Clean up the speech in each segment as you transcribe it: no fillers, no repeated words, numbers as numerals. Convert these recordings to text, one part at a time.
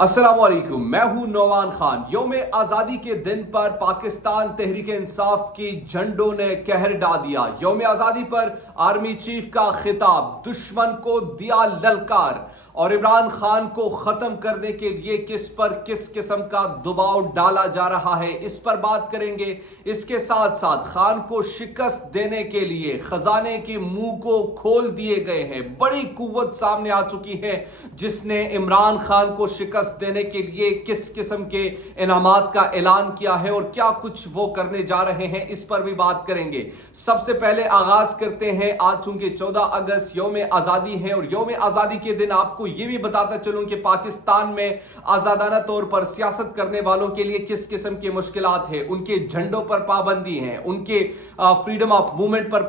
अस्सलामुअलैकुम, मैं हूं नौमान खान। यौम आज़ादी के दिन पर पाकिस्तान तहरीक इंसाफ की झंडों ने कहर ढा दिया। यौम आज़ादी पर आर्मी चीफ का खिताब, दुश्मन को दिया ललकार और इमरान खान को खत्म करने के लिए किस पर किस किस्म का दबाव डाला जा रहा है, इस पर बात करेंगे। इसके साथ साथ खान को शिकस्त देने के लिए खजाने के मुंह को खोल दिए गए हैं। बड़ी कुव्वत सामने आ चुकी है जिसने इमरान खान को शिकस्त देने के लिए किस किस्म के इनामात का ऐलान किया है और क्या कुछ वो करने जा रहे हैं, इस पर भी बात करेंगे। सबसे पहले आगाज करते हैं, आज चूंकि 14 अगस्त यौम आज़ादी है और यौम आज़ादी के दिन आपको ये भी बताता चलूं कि पाकिस्तान में आजादाना तौर पर सियासत करने वालों के लिए किस किस्म की मुश्किलात है। उनके झंडों पर पाबंदी है, उनके फ्रीडम ऑफ मूवमेंट पर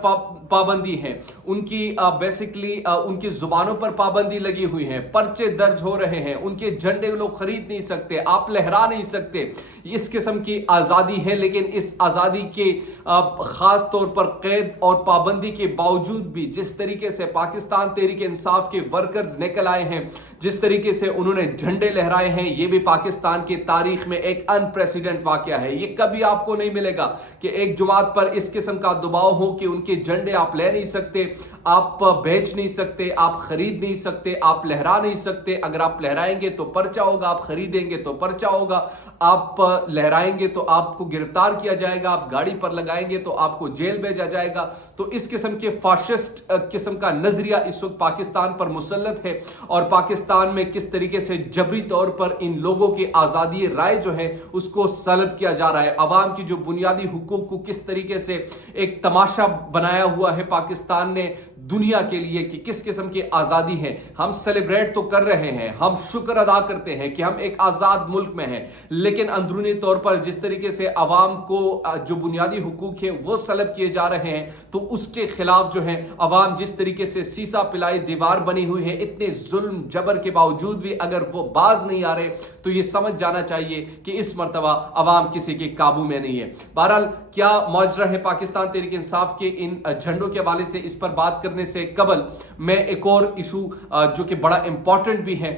पाबंदी है, उनकी बेसिकली उनकी जुबानों पर पाबंदी लगी हुई है, पर्चे दर्ज हो रहे हैं, उनके झंडे लोग खरीद नहीं सकते, आप लहरा नहीं सकते। इस किस्म की आज़ादी है, लेकिन इस आज़ादी के खास तौर पर कैद और पाबंदी के बावजूद भी जिस तरीके से पाकिस्तान तहरीक इंसाफ के वर्कर्स निकल आए हैं, जिस तरीके से उन्होंने झंडे लहराए हैं, ये भी पाकिस्तान की तारीख में एक अनप्रेसिडेंट वाकया है। ये कभी आपको नहीं मिलेगा कि एक जुमात पर इस किस्म का दबाव हो कि उनके झंडे आप ले नहीं सकते, आप बेच नहीं सकते, आप खरीद नहीं सकते, आप लहरा नहीं सकते। अगर आप लहराएंगे तो पर्चा होगा, आप खरीदेंगे तो पर्चा होगा, आप लहराएंगे तो आपको गिरफ्तार किया जाएगा, आप गाड़ी पर लगाएंगे तो आपको जेल भेजा जाएगा। तो इस किस्म के फाशिस्ट किस्म का नजरिया इस वक्त पाकिस्तान पर मुसल्लत है और पाकिस्तान में किस तरीके से जबरी तौर पर इन लोगों की आजादी राय जो है उसको सल्ब किया जा रहा है। अवाम की जो बुनियादी हुकूक को किस तरीके से एक तमाशा बनाया हुआ है पाकिस्तान ने दुनिया के लिए कि किस किस्म की आजादी है। हम सेलिब्रेट तो कर रहे हैं, हम शुक्र अदा करते हैं कि हम एक आजाद मुल्क में हैं, लेकिन अंदरूनी तौर पर जिस तरीके से अवाम को जो बुनियादी हुकूक है वो सल्ब किए जा रहे हैं, तो उसके खिलाफ जो है अवाम जिस तरीके से सीसा पिलाई दीवार बनी हुई है, इतने जुल्म जबर के बावजूद भी अगर वो बाज नहीं आ रहे तो ये समझ जाना चाहिए कि इस मर्तबा अवाम किसी के काबू में नहीं है। बहरहाल क्या माजरा है पाकिस्तान तहरीक इंसाफ के इन झंडों के हवाले से, इस पर बात करने से कबल मैं एक और इशू जो कि बड़ा इंपॉर्टेंट भी है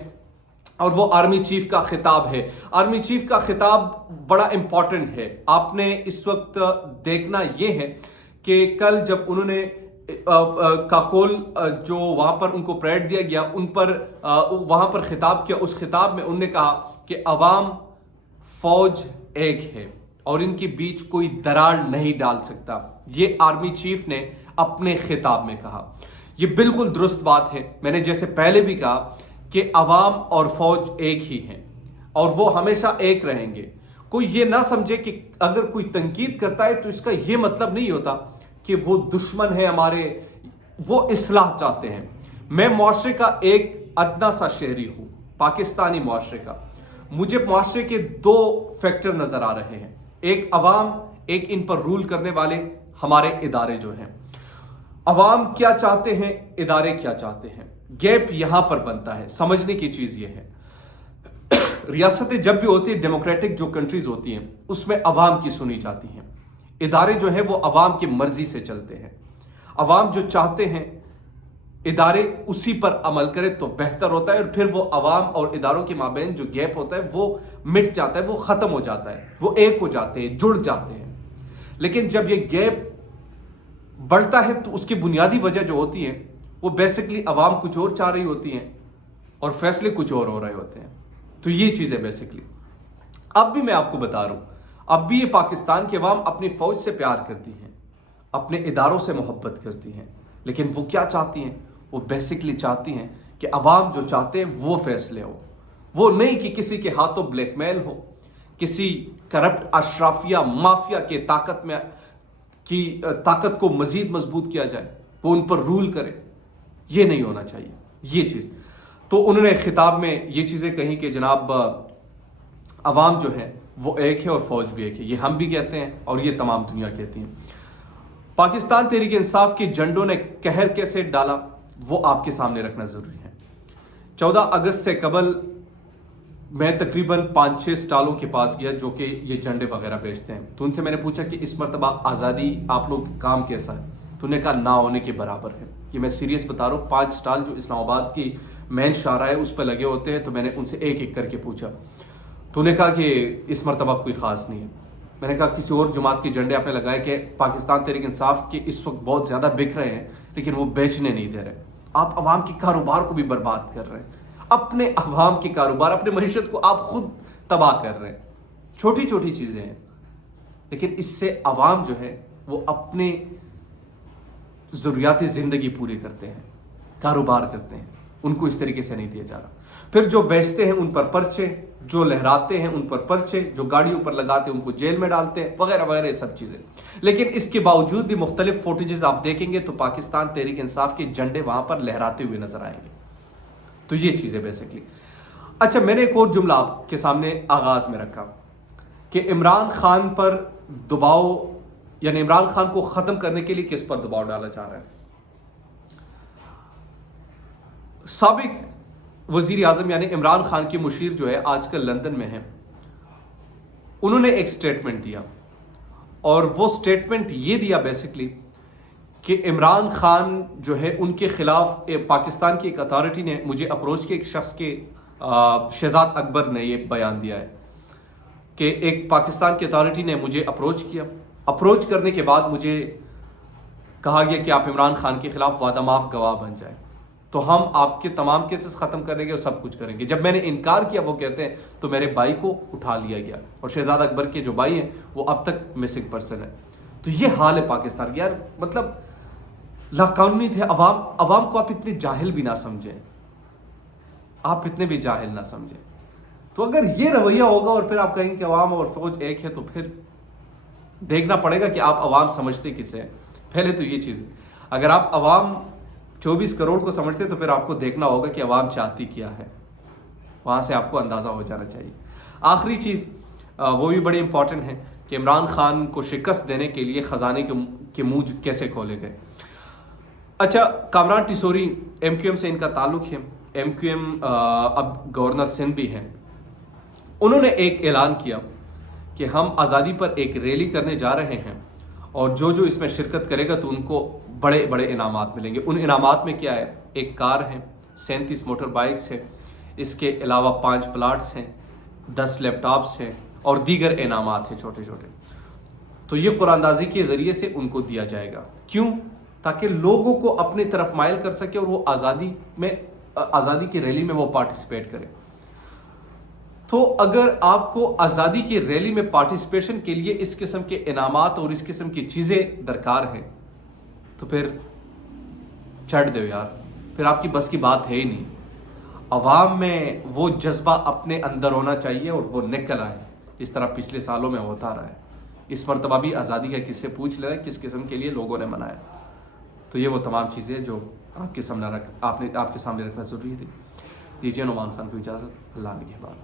और वो आर्मी चीफ का खिताब है। आर्मी चीफ का खिताब बड़ा इंपॉर्टेंट है। आपने इस वक्त देखना यह है कि कल जब उन्होंने काकोल जो वहां पर उनको परेड दिया गया, उन पर वहां पर खिताब किया, उस खिताब में उन्होंने कहा कि अवाम फौज एक है और इनके बीच कोई दरार नहीं डाल सकता। ये आर्मी चीफ ने अपने खिताब में कहा। यह बिल्कुल दुरुस्त बात है। मैंने जैसे पहले भी कहा कि अवाम और फौज एक ही हैं और वो हमेशा एक रहेंगे। कोई ये ना समझे कि अगर कोई तनकीद करता है तो इसका यह मतलब नहीं होता कि वो दुश्मन है हमारे, वो इस्लाह चाहते हैं। मैं मुआशरे का एक अदना सा शहरी हूं, पाकिस्तानी मुआशरे का। मुझे मुआशरे के दो फैक्टर नजर आ रहे हैं, एक अवाम, एक इन पर रूल करने वाले हमारे इदारे जो हैं। अवाम क्या चाहते हैं, इदारे क्या चाहते हैं, गैप यहां पर बनता है। समझने की चीज यह है, रियासतें जब भी होती है, डेमोक्रेटिक जो कंट्रीज होती हैं उसमें अवाम की सुनी जाती हैं। इदारे जो है वो अवाम की मर्जी से चलते हैं। अवाम जो चाहते हैं इदारे उसी पर अमल करे तो बेहतर होता है और फिर वो अवाम और इदारों के माबैन जो गैप होता है वो मिट जाता है, वो खत्म हो जाता है, वो एक हो जाते हैं, जुड़ जाते हैं। लेकिन जब ये गैप बढ़ता है तो उसकी बुनियादी वजह जो होती है वो बेसिकली अवाम कुछ और चाह रही होती है और फैसले कुछ और हो रहे होते हैं। तो ये चीज है बेसिकली। अब भी मैं आपको बता रहा हूं, अब भी ये पाकिस्तान की अवाम अपनी फौज से प्यार करती हैं, अपने इदारों से मोहब्बत करती हैं, लेकिन वो क्या चाहती हैं, वो बेसिकली चाहती हैं कि अवाम जो चाहते हैं वो फैसले हो, वो नहीं कि किसी के हाथों ब्लैकमेल हो, किसी करप्ट अशराफिया माफिया के ताकत को मजीद मजबूत किया जाए, वो उन पर रूल करे। ये नहीं होना चाहिए ये चीज। तो उन्होंने खिताब में ये चीजें कही कि जनाब अवाम जो है वो एक है और फौज भी एक है। ये हम भी कहते हैं और ये तमाम दुनिया कहती है। पाकिस्तान तहरीक इंसाफ के झंडों ने कहर कैसे डाला वो आपके सामने रखना जरूरी है। 14 अगस्त से कबल मैं तकरीबन 5-6 स्टॉलों के पास गया जो कि ये झंडे वगैरह बेचते हैं। तो उनसे मैंने पूछा कि इस मरतबा आज़ादी आप लोग काम कैसा है, तो उन्होंने कहा ना होने के बराबर है। ये मैं सीरियस बता रहा हूँ। 5 स्टॉल जो इस्लामाबाद की مین شاہراہ اس پہ لگے ہوتے ہیں، تو میں نے ان سے ایک ایک کر کے پوچھا، تو انہیں کہا کہ اس مرتبہ کوئی خاص نہیں ہے۔ میں نے کہا کسی اور جماعت کے جھنڈے آپ نے لگائے کہ پاکستان تحریک انصاف کے اس وقت بہت زیادہ بک رہے ہیں لیکن وہ بیچنے نہیں دے رہے، آپ عوام کے کاروبار کو بھی برباد کر رہے ہیں، اپنے عوام کے کاروبار، اپنے معیشت کو آپ خود تباہ کر رہے ہیں۔ چھوٹی چھوٹی چیزیں ہیں لیکن اس سے عوام جو ہے وہ اپنے ضروریات زندگی پوری کرتے ہیں، کاروبار کرتے ہیں، ان کو اس طریقے سے نہیں دیا جا رہا۔ پھر جو بیچتے ہیں ان پر پرچے، جو لہراتے ہیں ان پر پرچے، جو گاڑیوں پر لگاتے ہیں ان کو جیل میں ڈالتے ہیں، وغیرہ وغیرہ یہ سب چیزیں۔ لیکن اس کے باوجود بھی مختلف فوٹیجز آپ دیکھیں گے تو پاکستان تحریک انصاف کے جھنڈے وہاں پر لہراتے ہوئے نظر آئیں گے۔ تو یہ چیزیں بیسکلی۔ اچھا، میں نے ایک اور جملہ آپ کے سامنے آغاز میں رکھا کہ عمران خان پر دباؤ، یعنی عمران خان کو ختم کرنے کے لیے کس پر دباؤ ڈالا جا رہا ہے۔ سابق وزیر اعظم یعنی عمران خان کی مشیر جو ہے آج کل لندن میں ہیں، انہوں نے ایک سٹیٹمنٹ دیا، اور وہ سٹیٹمنٹ یہ دیا بیسکلی کہ عمران خان جو ہے ان کے خلاف پاکستان کی ایک اتھارٹی نے مجھے اپروچ کیا، ایک شخص کے شہزاد اکبر نے یہ بیان دیا ہے کہ ایک پاکستان کی اتھارٹی نے مجھے اپروچ کیا، اپروچ کرنے کے بعد مجھے کہا گیا کہ آپ عمران خان کے خلاف وعدہ معاف گواہ بن جائیں، تو ہم آپ کے تمام کیسز ختم کریں گے اور سب کچھ کریں گے۔ جب میں نے انکار کیا، وہ کہتے ہیں، تو میرے بھائی کو اٹھا لیا گیا، اور شہزاد اکبر کے جو بھائی ہیں وہ اب تک مسنگ پرسن ہے۔ تو یہ حال ہے پاکستان، یار مطلب لاقانونی تھے عوام کو آپ اتنے جاہل بھی نہ سمجھیں، آپ اتنے بھی جاہل نہ سمجھیں۔ تو اگر یہ رویہ ہوگا اور پھر آپ کہیں کہ عوام اور فوج ایک ہے، تو پھر دیکھنا پڑے گا کہ آپ عوام سمجھتے کسے ہیں۔ پہلے تو یہ چیز ہے، اگر آپ عوام 24 کروڑ کو سمجھتے تو پھر آپ کو دیکھنا ہوگا کہ عوام چاہتی کیا ہے، وہاں سے آپ کو اندازہ ہو جانا چاہیے۔ آخری چیز وہ بھی بڑی امپورٹنٹ ہے کہ عمران خان کو شکست دینے کے لیے خزانے کے منہ کیسے کھولے گئے۔ اچھا، Kamran Tessori M Q M سے ان کا تعلق ہے، ایم کیو ایم اب گورنر سندھ بھی ہیں، انہوں نے ایک اعلان کیا کہ ہم آزادی پر ایک ریلی کرنے جا رہے ہیں، اور جو اس میں شرکت کرے گا تو ان کو بڑے بڑے انعامات ملیں گے۔ ان انعامات میں کیا ہے؟ ایک کار ہے، 37 موٹر بائکس ہیں، اس کے علاوہ 5 پلاٹس ہیں، 10 لیپ ٹاپس ہیں، اور دیگر انعامات ہیں چھوٹے چھوٹے۔ تو یہ قرآن اندازی کے ذریعے سے ان کو دیا جائے گا۔ کیوں؟ تاکہ لوگوں کو اپنی طرف مائل کر سکے اور وہ آزادی کی ریلی میں وہ پارٹیسپیٹ کرے۔ تو اگر آپ کو آزادی کی ریلی میں پارٹیسپیشن کے لیے اس قسم کے انعامات اور اس قسم کی چیزیں درکار ہیں، تو پھر چھڑ دو یار، پھر آپ کی بس کی بات ہے ہی نہیں۔ عوام میں وہ جذبہ اپنے اندر ہونا چاہیے اور وہ نکل آئے، اس طرح پچھلے سالوں میں ہوتا رہا ہے۔ اس مرتبہ بھی آزادی کا کس سے پوچھ لیں کس قسم کے لیے لوگوں نے منایا۔ تو یہ وہ تمام چیزیں جو آپ کے سامنے رکھنا ضروری تھی۔ دیجیے نعمان خان کو اجازت، اللہ نگہبان۔